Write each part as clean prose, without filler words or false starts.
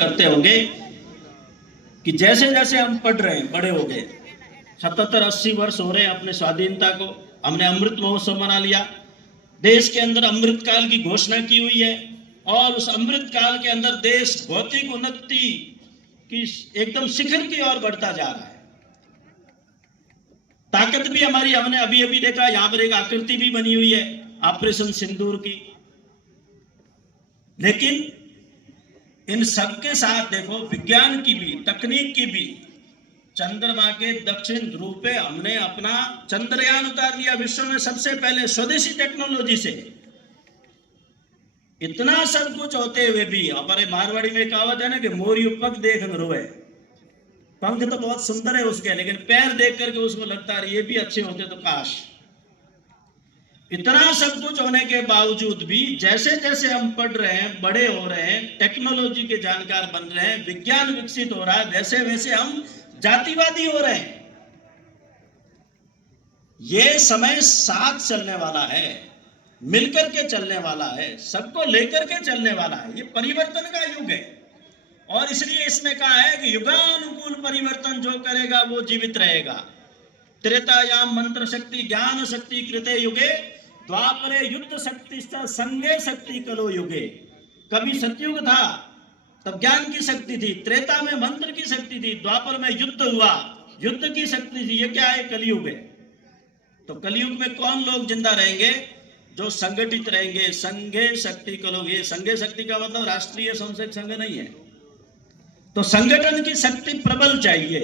करते होंगे कि जैसे जैसे हम पढ़ रहे हैं, बड़े हो गए, 77-80 वर्ष हो रहे हैं अपने स्वाधीनता को, हमने अमृत महोत्सव मना लिया, देश के अंदर अमृत काल की घोषणा की हुई है और उस अमृत काल के अंदर देश भौतिक उन्नति की एकदम शिखर की ओर बढ़ता जा रहा है। ताकत भी हमारी, हमने अभी अभी देखा यहां पर एक आकृति भी बनी हुई है ऑपरेशन सिंदूर की। लेकिन इन सबके साथ देखो, विज्ञान की भी, तकनीक की भी, चंद्रमा के दक्षिण ध्रुव पे हमने अपना चंद्रयान उतार दिया विश्व में सबसे पहले स्वदेशी टेक्नोलॉजी से। इतना सब कुछ होते हुए भी हमारे मारवाड़ी में कहावत है ना कि मोरियो पग देख न रोए। पंख तो बहुत सुंदर है उसके, लेकिन पैर देख करके उसको लगता है ये भी अच्छे होते तो काश। इतना सब कुछ होने के बावजूद भी जैसे जैसे हम पढ़ रहे हैं, बड़े हो रहे हैं, टेक्नोलॉजी के जानकार बन रहे हैं, विज्ञान विकसित हो रहा है, वैसे वैसे हम जातिवादी हो रहे हैं। ये समय साथ चलने वाला है, मिलकर के चलने वाला है, सबको लेकर के चलने वाला है। ये परिवर्तन का युग है और इसलिए इसमें कहा है कि युगानुकूल परिवर्तन जो करेगा वो जीवित रहेगा। त्रेतायाम मंत्र शक्ति ज्ञान शक्ति कृते युगे, द्वापरे युद्ध शक्ति संगे शक्ति कलो युगे। कभी सतयुग था तब ज्ञान की शक्ति थी, त्रेता में मंत्र की शक्ति थी, द्वापर में युद्ध हुआ, युद्ध की शक्ति थी। ये क्या है? कलयुग है। तो कलयुग में कौन लोग जिंदा रहेंगे? जो संगठित रहेंगे। संघे शक्ति कलो। ये संघे शक्ति का मतलब राष्ट्रीय स्वयंसेवक संघ नहीं है। तो संगठन की शक्ति प्रबल चाहिए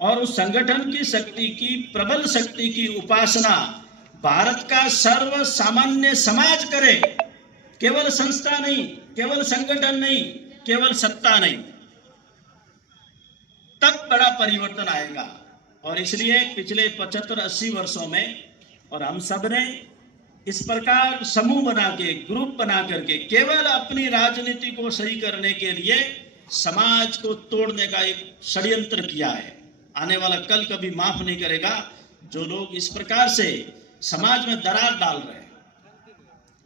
और उस संगठन की शक्ति की, प्रबल शक्ति की उपासना भारत का सर्व सामान्य समाज करे। केवल संस्था नहीं, केवल संगठन नहीं, केवल सत्ता नहीं, तब बड़ा परिवर्तन आएगा। और इसलिए पिछले 75-80 वर्षों में और हम सब ने इस प्रकार समूह बना के, ग्रुप बना करके केवल अपनी राजनीति को सही करने के लिए समाज को तोड़ने का एक षड्यंत्र किया है। आने वाला कल कभी माफ नहीं करेगा जो लोग इस प्रकार से समाज में दरार डाल रहे हैं।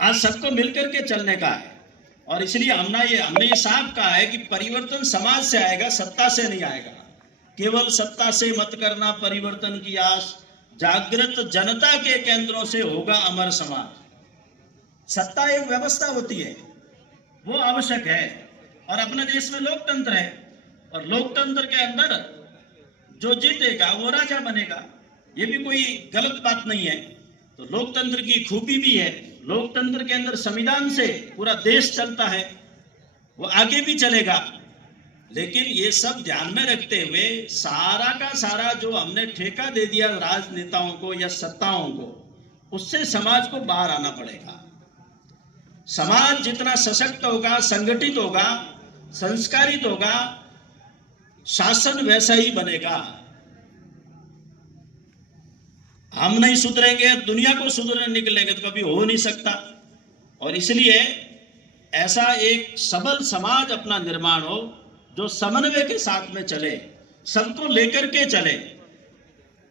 आज सबको मिलकर के चलने का है और इसलिए हमने ये साफ कहा है कि परिवर्तन समाज से आएगा, सत्ता से नहीं आएगा। केवल सत्ता से मत करना परिवर्तन की आस, जागृत जनता के केंद्रों से होगा अमर समाज। सत्ता एक व्यवस्था होती है, वो आवश्यक है और अपने देश में लोकतंत्र है और लोकतंत्र के अंदर जो जीतेगा वो राजा बनेगा। ये भी कोई गलत बात नहीं है। तो लोकतंत्र की खूबी भी है, लोकतंत्र के अंदर संविधान से पूरा देश चलता है, वो आगे भी चलेगा। लेकिन ये सब ध्यान में रखते हुए सारा का सारा जो हमने ठेका दे दिया राजनेताओं को या सत्ताओं को, उससे समाज को बाहर आना पड़ेगा। समाज जितना सशक्त होगा, संगठित होगा, संस्कारित होगा, शासन वैसा ही बनेगा। हम नहीं सुधरेंगे, दुनिया को सुधरने निकलेंगे तो कभी हो नहीं सकता। और इसलिए ऐसा एक सबल समाज अपना निर्माण हो जो समन्वय के साथ में चले, सबको लेकर के चले।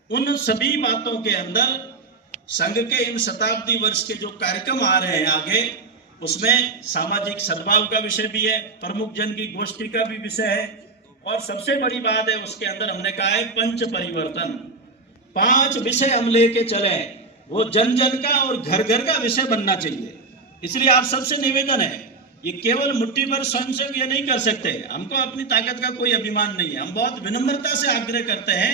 उन सभी बातों के अंदर संघ के इन शताब्दी वर्ष के जो कार्यक्रम आ रहे हैं आगे, उसमें सामाजिक सद्भाव का विषय भी है, प्रमुख जन की गोष्ठी का भी विषय है और सबसे बड़ी बात है उसके अंदर हमने कहा है पंच परिवर्तन। 5 विषय हम लेके चले, वो जन जन का और घर घर का विषय बनना चाहिए। इसलिए आप सबसे निवेदन है, ये केवल मुट्ठी भर स्वयंसेवक ये नहीं कर सकते, हमको अपनी ताकत का कोई अभिमान नहीं है। हम बहुत विनम्रता से आग्रह करते हैं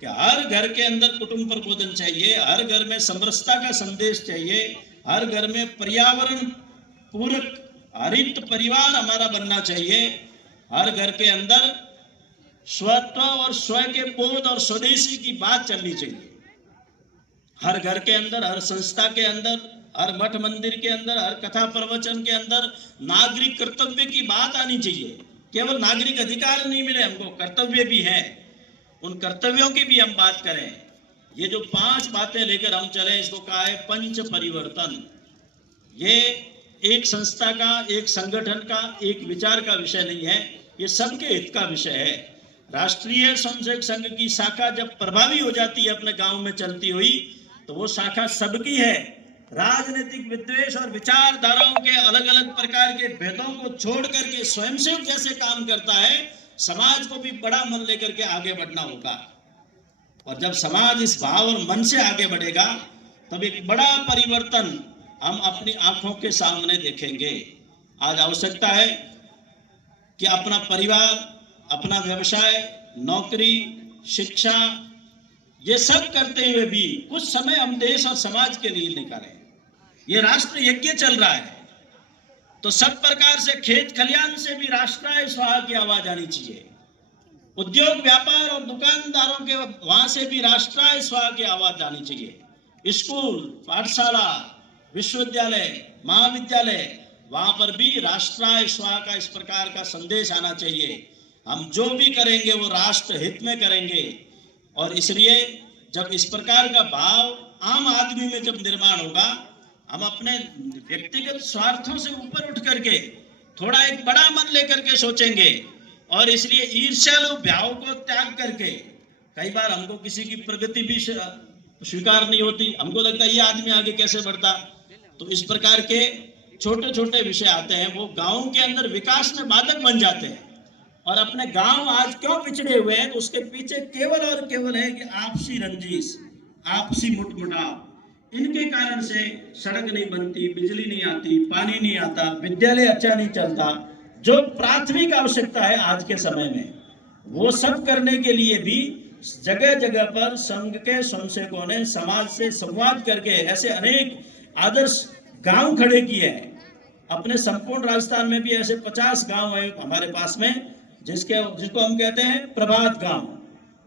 कि हर घर के अंदर कुटुंब प्रबोधन चाहिए, हर घर में समरसता का संदेश चाहिए, हर घर में पर्यावरण पूरक हरित परिवार हमारा बनना चाहिए, हर घर के अंदर स्वत्व और स्व के बोध और स्वदेशी की बात चलनी चाहिए। हर घर के अंदर, हर संस्था के अंदर, हर मठ मंदिर के अंदर, हर कथा प्रवचन के अंदर नागरिक कर्तव्य की बात आनी चाहिए। केवल नागरिक अधिकार नहीं मिले हमको, कर्तव्य भी है, उन कर्तव्यों की भी हम बात करें। ये जो 5 बातें लेकर हम चले, इसको कहा है पंच परिवर्तन। ये एक संस्था का, एक संगठन का, एक विचार का विषय नहीं है, ये सबके हित का विषय है। राष्ट्रीय स्वयंसेवक संघ की शाखा जब प्रभावी हो जाती है अपने गांव में चलती हुई, तो वो शाखा सबकी है। राजनीतिक विद्वेष और विचारधाराओं के अलग अलग प्रकार के भेदों को छोड़ करके स्वयंसेवक जैसे काम करता है, समाज को भी बड़ा मन लेकर के आगे बढ़ना होगा। और जब समाज इस भाव और मन से आगे बढ़ेगा तब एक बड़ा परिवर्तन हम अपनी आंखों के सामने देखेंगे। आज आवश्यकता है कि अपना परिवार, अपना व्यवसाय, नौकरी, शिक्षा, ये सब करते हुए भी कुछ समय हम देश और समाज के लिए निकालें। ये राष्ट्र यज्ञ चल रहा है, तो सब प्रकार से खेत खलियान से भी राष्ट्राय स्वाहा की आवाज आनी चाहिए। उद्योग व्यापार और दुकानदारों के वहां से भी राष्ट्राय स्वाहा की आवाज आनी चाहिए। स्कूल, पाठशाला, विश्वविद्यालय, महाविद्यालय, वहां पर भी राष्ट्राय स्वाहा का इस प्रकार का संदेश आना चाहिए। हम जो भी करेंगे वो राष्ट्र हित में करेंगे। और इसलिए जब इस प्रकार का भाव आम आदमी में जब निर्माण होगा, हम अपने व्यक्तिगत स्वार्थों से ऊपर उठ करके थोड़ा एक बड़ा मन लेकर के सोचेंगे। और इसलिए ईर्ष्यालु भाव को त्याग करके, कई बार हमको किसी की प्रगति भी स्वीकार नहीं होती, हमको लगता है ये आदमी आगे कैसे बढ़ता। तो इस प्रकार के छोटे छोटे विषय आते हैं, वो गांव के अंदर विकास में बाधक बन जाते हैं। और अपने गांव आज क्यों पिछड़े हुए हैं, तो उसके पीछे केवल और केवल है कि आपसी रंजिश, आपसी मुठमुठाव, इनके कारण से सड़क नहीं बनती, बिजली नहीं आती, पानी नहीं आता, विद्यालय अच्छा नहीं चलता। जो प्राथमिक आवश्यकता है आज के समय में, वो सब करने के लिए भी जगह जगह पर संघ के स्वयंसेवकों ने समाज से संवाद करके ऐसे अनेक आदर्श गांव खड़े किए हैं। अपने संपूर्ण राजस्थान में भी ऐसे 50 गांव है हमारे पास में, जिसको हम कहते हैं प्रभात गांव।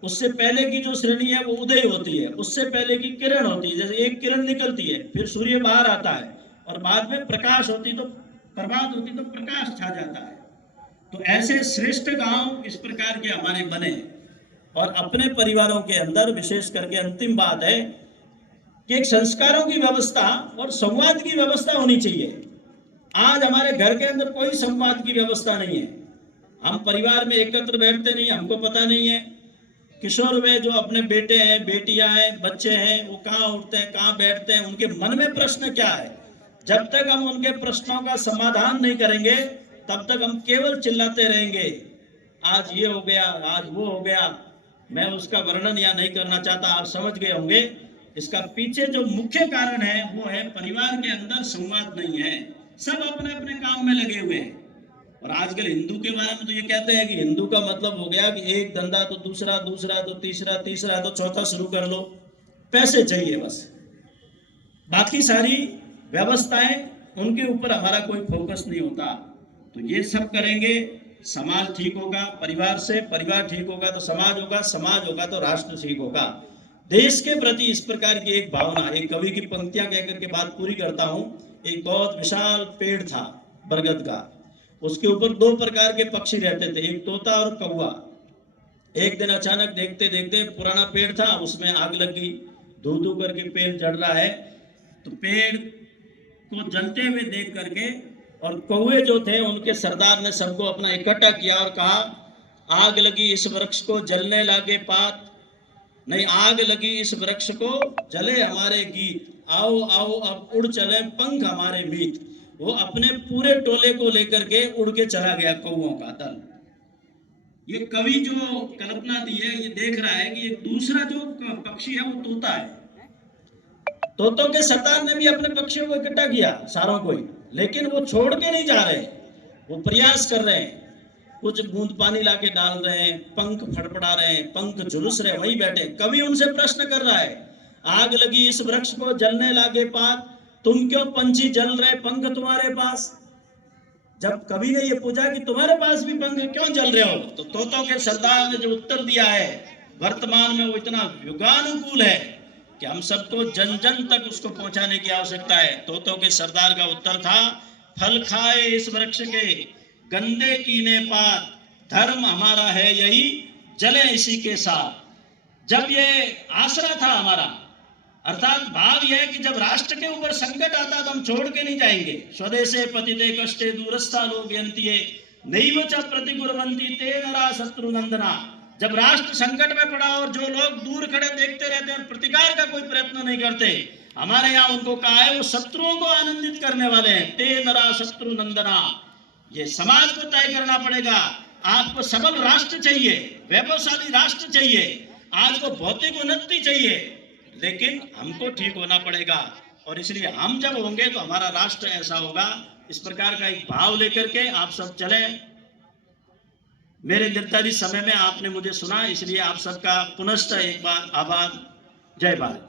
उससे पहले की जो श्रेणी है वो उदय होती है, उससे पहले की किरण होती है। जैसे एक किरण निकलती है, फिर सूर्य बाहर आता है, और बाद में प्रकाश होती तो प्रभात होती तो प्रकाश छा जाता है। तो ऐसे श्रेष्ठ गांव इस प्रकार के हमारे बने। और अपने परिवारों के अंदर विशेष करके अंतिम बात है कि एक संस्कारों की व्यवस्था और संवाद की व्यवस्था होनी चाहिए। आज हमारे घर के अंदर कोई संवाद की व्यवस्था नहीं है। हम परिवार में एकत्र बैठते नहीं, हमको पता नहीं है किशोर वे जो अपने बेटे हैं, बेटियां हैं, बच्चे हैं, वो कहाँ उठते हैं, कहाँ बैठते हैं, उनके मन में प्रश्न क्या है। जब तक हम उनके प्रश्नों का समाधान नहीं करेंगे तब तक हम केवल चिल्लाते रहेंगे, आज ये हो गया, आज वो हो गया। मैं उसका वर्णन या नहीं करना चाहता, आप समझ गए होंगे। इसका पीछे जो मुख्य कारण है वो है परिवार के अंदर संवाद नहीं है, सब अपने अपने काम में लगे हुए हैं। और आजकल हिंदू के बारे में तो ये कहते हैं कि हिंदू का मतलब हो गया कि एक धंधा तो दूसरा, दूसरा तो तीसरा, तीसरा तो चौथा शुरू कर लो, पैसे चाहिए बस। बाकी सारी व्यवस्थाएं, उनके ऊपर हमारा कोई फोकस नहीं होता। तो ये सब करेंगे, समाज ठीक होगा, परिवार से परिवार ठीक होगा तो समाज होगा, समाज होगा तो राष्ट्र ठीक होगा। देश के प्रति इस प्रकार की एक भावना, एक कवि की पंक्तियां कहकर के बात पूरी करता हूं। एक बहुत विशाल पेड़ था बरगद का, उसके ऊपर 2 प्रकार के पक्षी रहते थे, एक तोता और कौवा। एक दिन अचानक देखते देखते पुराना पेड़ था, उसमें आग लग गई, धू धू करके पेड़ जल रहा है। तो पेड़ को जलते हुए देख करके और कौवे जो थे उनके सरदार ने सबको अपना इकट्ठा किया और कहा, आग लगी इस वृक्ष को जलने लागे पात, नहीं आग लगी इस वृक्ष को जले हमारे गीत, आओ आओ अब उड़ चले पंख हमारे मीत। वो अपने पूरे टोले को लेकर के उड़ के चला गया कौवों का दल। ये कवि जो कल्पना दी है, ये देख रहा है कि एक दूसरा जो पक्षी है वो तोता है। तोतों के सरदार ने भी अपने पक्षियों को इकट्ठा किया, सारों को ही, लेकिन वो छोड़ के नहीं जा रहे, वो प्रयास कर रहे हैं। कुछ बूंद पानी लाके डाल रहे हैं, पंख फड़फड़ा रहे हैं, पंख झुलस रहे, वहीं बैठे। कवि उनसे प्रश्न कर रहा है, आग लगी इस वृक्ष को जलने लागे पात, तुम क्यों पंछी जल रहे पंख तुम्हारे पास। जब कवि ने ये पूछा कि तुम्हारे पास भी पंख क्यों जल रहे हो, तो तोतों के सरदार ने जो उत्तर दिया है वर्तमान में वो इतना युगानुकूल है कि हम सबको जन जन तक उसको पहुंचाने की आवश्यकता है। तोतों के सरदार का उत्तर था, फल खाए इस वृक्ष के गंदे कीने पात, धर्म हमारा है यही जले इसी के साथ। जब ये आसरा था हमारा, अर्थात भाव यह है कि जब राष्ट्र के ऊपर संकट आता तो हम छोड़ के नहीं जाएंगे। स्वदेशे पतिते कष्टे दूरस्था लोग यंतिये नैव च प्रतिकुर्वन्ति ते नरा शत्रु नंदना। जब राष्ट्र संकट में पड़ा और जो लोग दूर खड़े देखते रहते हैं और प्रतिकार का कोई प्रयत्न नहीं करते, हमारे यहाँ उनको कहा है वो शत्रुओं को आनंदित करने वाले हैं। ते नरा शत्रु नंदना, ये समाज को तय करना पड़ेगा। आपको सबल राष्ट्र चाहिए, वैभवशाली राष्ट्र चाहिए, आज को भौतिक उन्नति चाहिए, लेकिन हमको ठीक होना पड़ेगा। और इसलिए हम जब होंगे तो हमारा राष्ट्र ऐसा होगा। इस प्रकार का एक भाव लेकर के आप सब चले। मेरे निर्धारित समय में आपने मुझे सुना, इसलिए आप सबका पुनश्च एक बार आभार। जय भारत।